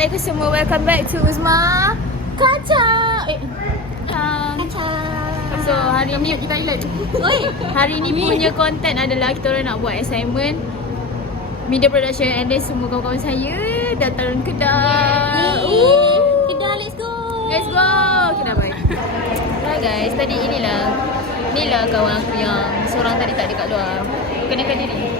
Assalamualaikum semua. Welcome back to Uzma Kaca. So hari ni hari ni punya content adalah kita orang nak buat assignment media production, and then semua kawan-kawan saya datang Kedah. Kedah, let's go. Let's go. Kedah bye. Hi guys, tadi inilah kawan aku yang seorang tadi tak dekat luar. Kenakan diri.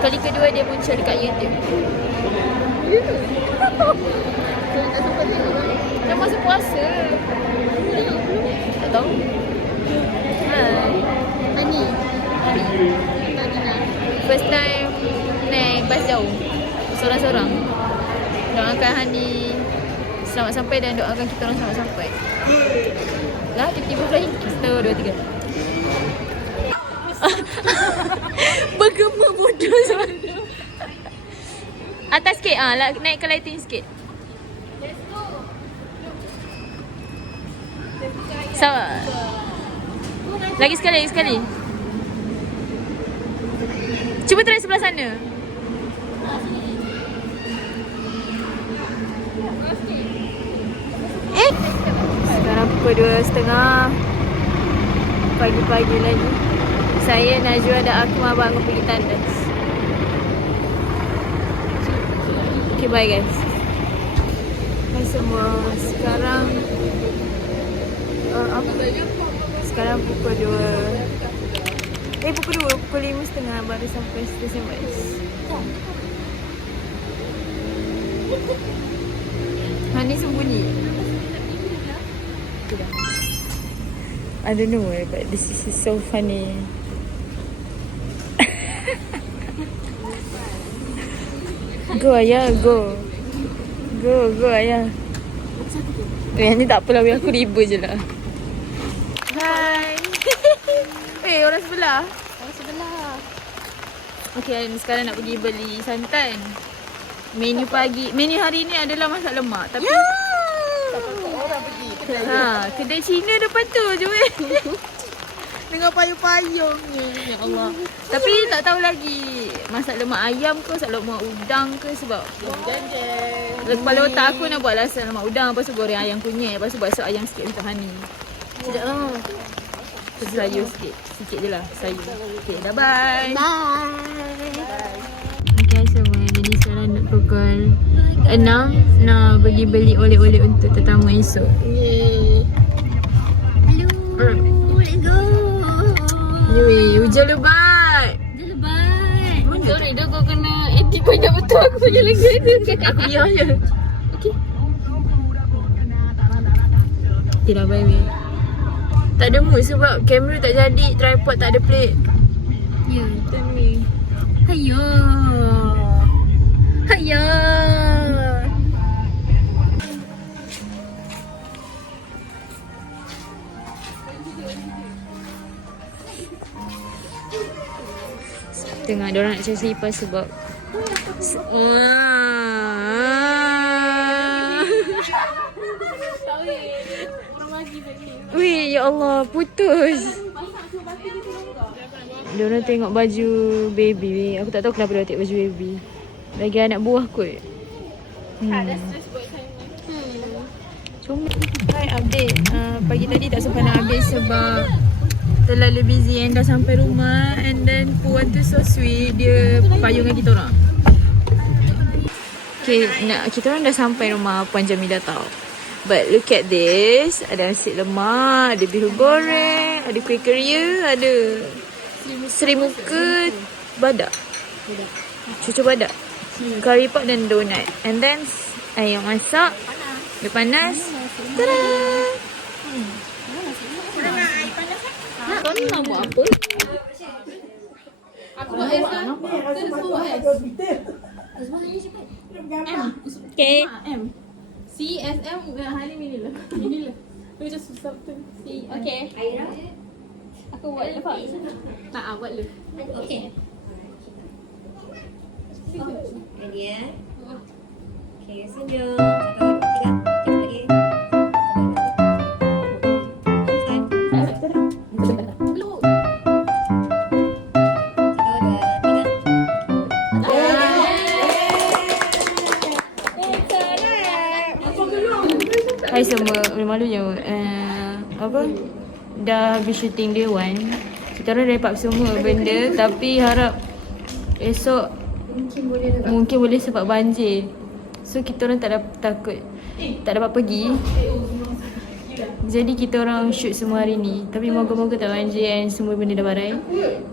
Kali kedua dia muncul dekat YouTube. Tak sempat tengok. Dah masa puasa. Tak tahu. Hai. Ani. First time naik bas jauh seorang-seorang. Doakan Hani selamat sampai dan doakan kita orang selamat sampai. Lah, tiba-tiba flying kiss. 1, 2, 3. Bergema bodoh sebenarnya. Atas sikit, naikkan lighting sikit. Let's go. Sama. Lagi sekali. Cuba try sebelah sana. Sekarang pukul 2.30 pagi-pagi lagi. Saya, Najwa dan Akmal bangun pergi tandas. Okay, bye guys. Hai semua. Sekarang sekarang pukul 2. Pukul 5.30 baru sampai stesen bas. Hani sembunyi. Tidak. I don't know but this is so funny. Go ayah, go ayah. Ni tak apalah, aku riba je lah. Hai. Orang sebelah. Okay, sekarang nak pergi beli santan. Menu hari ni adalah masak lemak. Tapi Orang pergi. kedai Cina depan tu je weh. Dengan payung-payungnya. Ya Allah. Tapi tak tahu lagi masak lemak ayam ke, masak lemak udang ke, sebab kepala otak aku nak buat rasa lemak udang, lepas tu goreng ayam kunyit, lepas tu buat sup ayam sikit untuk Hani. Sekejap lah. Sayur sikit je lah sayur. Okay, dah bye. Okay semua, jadi sekarang nak pukul 6 nak pergi beli oleh-oleh untuk tetamu esok. Let's go. Hujan lebat. Sorry dah, kau kena edit banyak betul aku punya lagi ada. Aku ya je. Okay. Okay dah bye weh. Tak ada mood sebab kamera tak jadi, tripod tak ada plate. Ya, Kita ni. hayo. Tengah diorang nak cari selipas sebab weh, ya Allah, putus. Diorang tengok baju baby weh. Aku tak tahu kenapa diorang tengok baju baby. Lagi anak buah kot. Comel. Hai, update. Pagi tadi tak sempat nak update sebab terlalu busy and dah sampai rumah. And then Puan tu so sweet, dia payungan kita orang. Okay, kita orang dah sampai rumah Puan Jamilah tau. But look at this. Ada nasi lemak, ada bihun goreng, ada kuih keria, ada serimuka badak. Cucu badak. Curry pop dan donut. And then ayam masak. Dia panas. Tada! Kau ni nak buat apa? Aku buat S kan? Aku buat S. Okay. M. C, S, M. Hari ni lah. Lu macam susah betul. C, okay. Aku buat lepas. Buat lu. Okay. Ready ya? Okay, senyum. 1, 2, 3. Lu. 1, 2, 3. Hai semua, malunya apa? Dah habis shooting day 1. Kita orang wrap up semua benda, tapi harap esok mungkin boleh sebab banjir. So kita orang takut tak dapat pergi. Jadi kita orang shoot semua hari ni. Tapi moga-moga tak banjir and semua benda dah barai.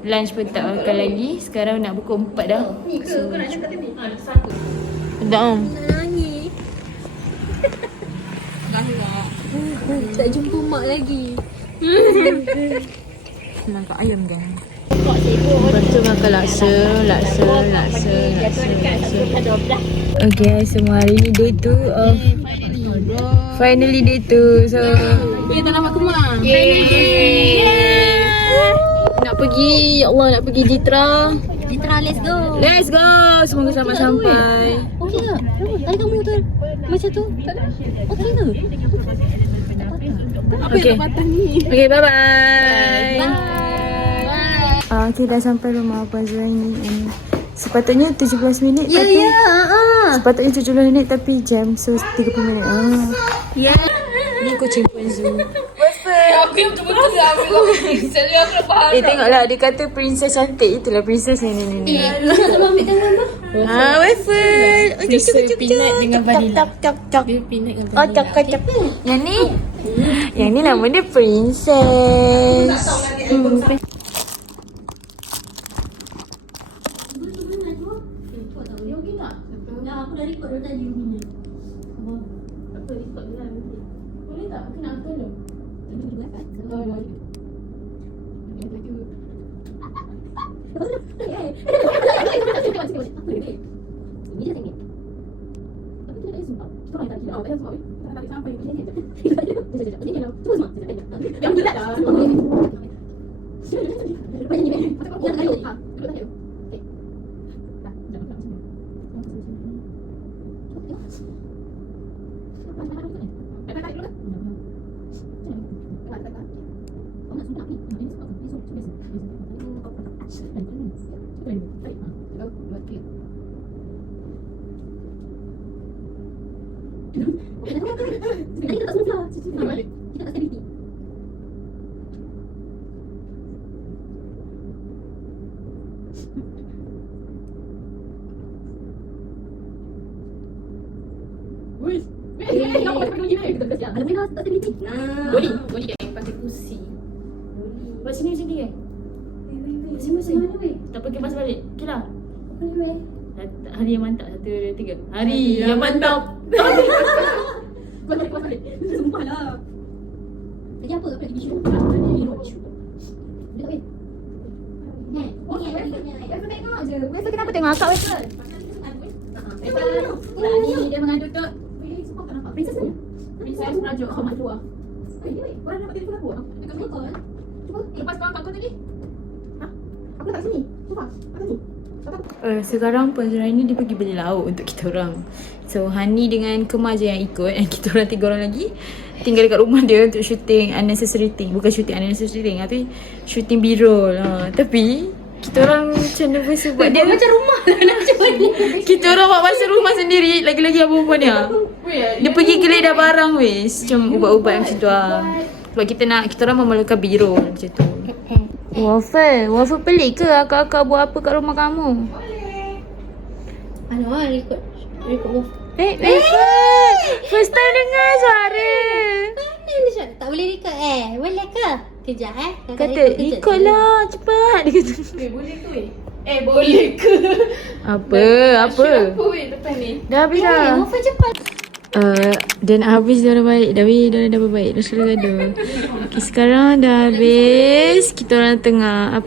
Lunch pun tak makan lagi. Sekarang nak pukul 4 dah. So sedap om. Tak jumpa mak lagi. Makan ayam kan. Lepas tu makan laksa. Okay, semua hari ni day 2 of finally day 2. So Kita nak makan mak. nak pergi, ya Allah, nak pergi Jitra. Citra, let's go. Let's go. Semoga selamat sampai. Okey tak? Tadi kamu tu macam tu. Okey ke? Okay. Okay, bye-bye. Okay, dah sampai rumah Puan Zuraini. Sepatutnya 17 minit tapi sepatutnya 17 minit tapi jam. So 30 minit. Ni kucing Puan Zu. Aku betul-betul selalu aku nak faham. Tengoklah, dia kata princess cantik. Itulah princess ni. Nak ambil tangan tu. Waffle. Princess peanut dengan vanilla. Dia peanut dengan vanilla. Yang ni nama dia princess. Aku dah record tadi ni. Apa record dia nanti? Boleh tak? Aku nak apa dulu? Boleh kan pakai kursi. Buat sini kan? Sini. Tak pergi pas balik. Okay lah. Hari yang mantap. 1, 2, 3. Hari yang mantap. Pas balik. Sumpah lah. Tadi apa? Apa lagi tisu? Dia tak boleh. Biasa tengok je. Biasa kenapa tengok akak biasa? Ni dia mengandung tu. Sumpah tak nampak. Princess ni? Princess Raja Ahmad Luar. Korang dapat telefon aku? Dekat mana call? Cuba lepas kau angkat kau tadi. Aku letak sini. Cuba. Angkat ni. Sekarang Puan Zuraini dia pergi beli lauk untuk kita orang. So Hani dengan Kemar je yang ikut. And kita orang 3 orang lagi tinggal dekat rumah dia untuk shooting unnecessary thing. Bukan shooting unnecessary thing, tapi shooting B-roll. Tapi kita orang macam nervous sebab dia macam rumah lah nak macam mana. kita orang buat masa rumah sendiri. Lagi-lagi abang perempuan dia. Dia pergi geledah barang weh. Macam ubat-ubat macam tu lah. Sebab kita orang memerlukan B-roll macam tu. Waffle pelik ke akak-akak buat apa kat rumah kamu? Record waffle. First time dengar suara. Mana dia cakap tak boleh record boleh ke? Kejap Kata ikut lah cepat. Dia kata boleh ke boleh ke? Apa Depan ni. dah habis dah. Waffle cepat. Dia nak habis, dia dah baik. Dia dah baik. Dah sudah gaduh. Okay, sekarang dah habis. Kita orang tengah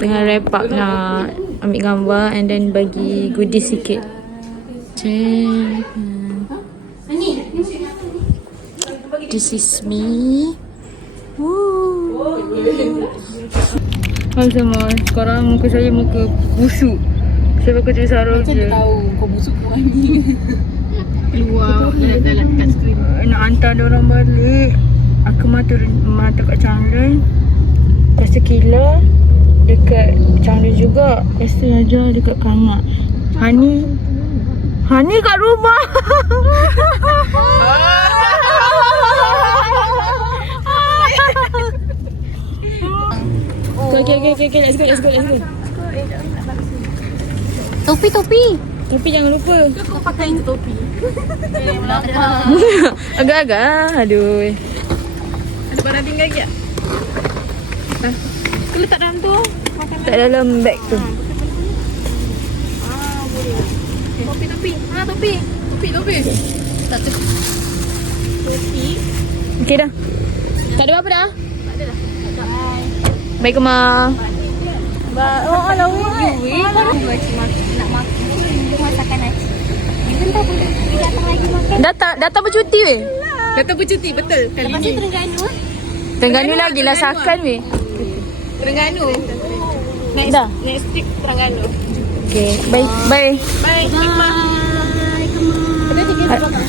wrap up, nak ambil gambar and then bagi goodies sikit. This is me. Woo. Hai semua. Sekarang muka saya muka busuk. Saya pakai cuci sarung je. Tahu kau busuk kau ni. Keluar dalam kat skrin. Nak hantar diorang balik. Aku mata kat Changrang. Lepas tu Kila dekat Changrang juga. Lepas tu Raja dekat Kamak. Hani Hani kat rumah. Okay, let's go. Topi. Tapi jangan lupa. Kau pakai je topi. Agak-agak. Aduh. Ada barang tinggal lagi tak? Kau letak dalam tu. Tak dalam beg tu. Topi. Topi. Tak tu. Topi. Okey dah. Tak ada apa-apa dah. Tak ada dah. Bye Kema. Oh, alamak. Nak makan masakan nasi. Kita tak boleh datang lagi makan. Datang bercuti weh. Datang bercuti, betul. Lepas tu Terengganu. Terengganu lagi lah sakan weh. Terengganu. Dah. Next week Terengganu. Okay. Bye. Bye, Kema. Ada tiga belakang.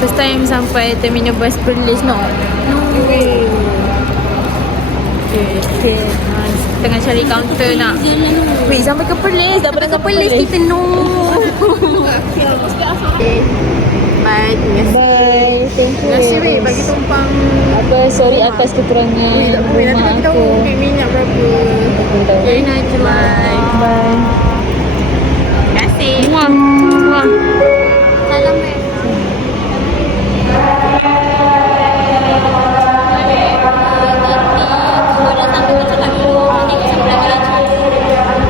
First time sampai terminal bus Perlis no. Okay. Tengah cari kaunter nak. Wait, sampai ke Perlis. Dah pernah ke Perlis kita no. Bye. Bye. Thank you. Terima kasih weh bagi tumpang. Apa, sorry atas kekurangan Nanti rumah kita tahu aku. minyak berapa. Very nice. Bye. Bye. Terima kasih. Muah. Salam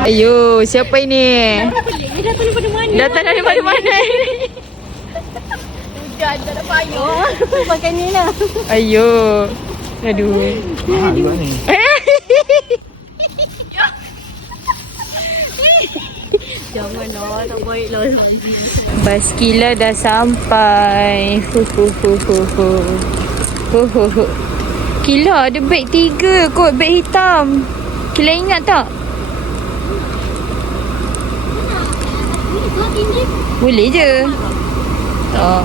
Ayo, siapa ini? Dia Datang datang daripada mana? dari mana-mana ini? Hujan, tak ada payung. Pakai ni lah. Ayo. Aduh. Mahal juga ni. Jangan lah, tak baik lah. Baskila dah sampai. Kila ada beg 3 kot, beg hitam. Kila ingat tak? Boleh je. Tak.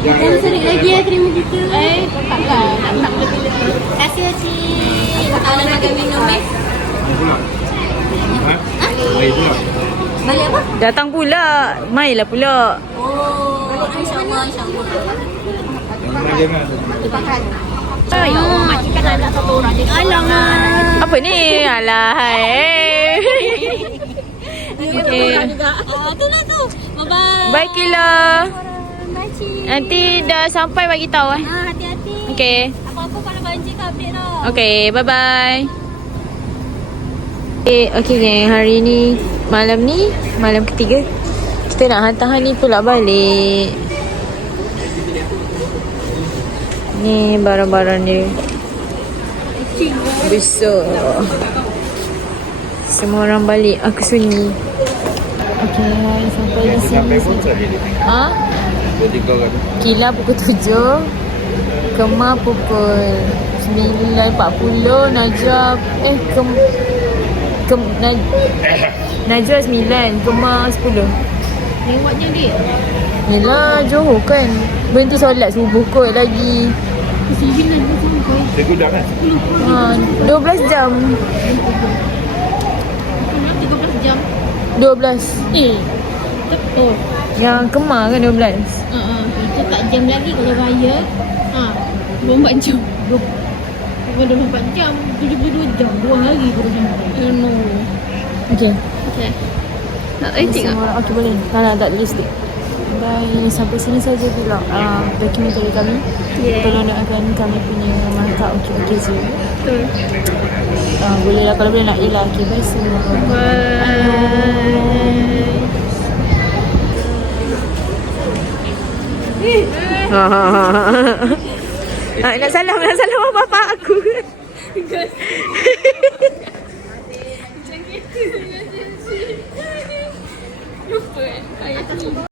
Jangan serik lagi ya terima kita. Taklah. Tak boleh. Terima kasih Cik. Tak nak makan minum Pula. Baik pula. Balik apa? Datang pula. Mailah pula. Oh, insyaAllah. Jangan. Ya Allah, makcik kan anak satu orang je. Alamak. Apa ni? Alah, hai. Okay. Itulah tu. Bye-bye. Bye Kila. Makcik. Nanti dah sampai bagi tahu eh. Hati-hati. Okay. Apa-apa kalau banjir kau update tau. Okay, bye-bye. Okay geng, hari ni malam ketiga. Kita nak hantar Hani pula balik. Ni barang-barang dia. Besar. Semua orang balik, aku sunyi. Okay, hari sampai di Sampai sini. pun saya ni. Ha? 2-3 kan. Kila pukul 7, Kema pukul 9.40, Najwa Najwa 9, Kema 10. Lewatnya dia. Yelah, Johor kan. Berhenti solat subuh kot lagi. Dia gudang kan? 12 jam. 13 jam. 12. Oh. Yang Kema kan 12. Itu tak jam lagi kalau raya. 24 jam. 24 jam. 72 jam. 2 hari baru sampai. No. Okay. Tak rating tak? Semua orang, okay boleh. Tak listrik. Dan sampai sini saja pula dokumentari kami. Tolong doakan kami punya mantap okey je. Betul. Boleh lah kalau boleh nak yelah. Okay, bye semua. Nak salam apa aku. Lupa kan?